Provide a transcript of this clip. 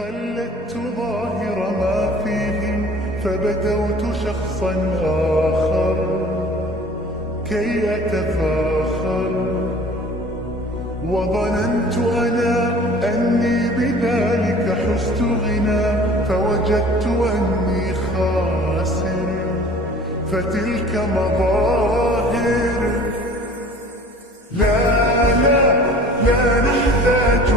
قلدت ظاهر ما فيهم فبدوت شخصا آخر كي أتفاخر، وظننت أنا أني بذلك حزت غنى، فوجدت أني خاسر، فتلك مظاهر. لا لا لا نحتاج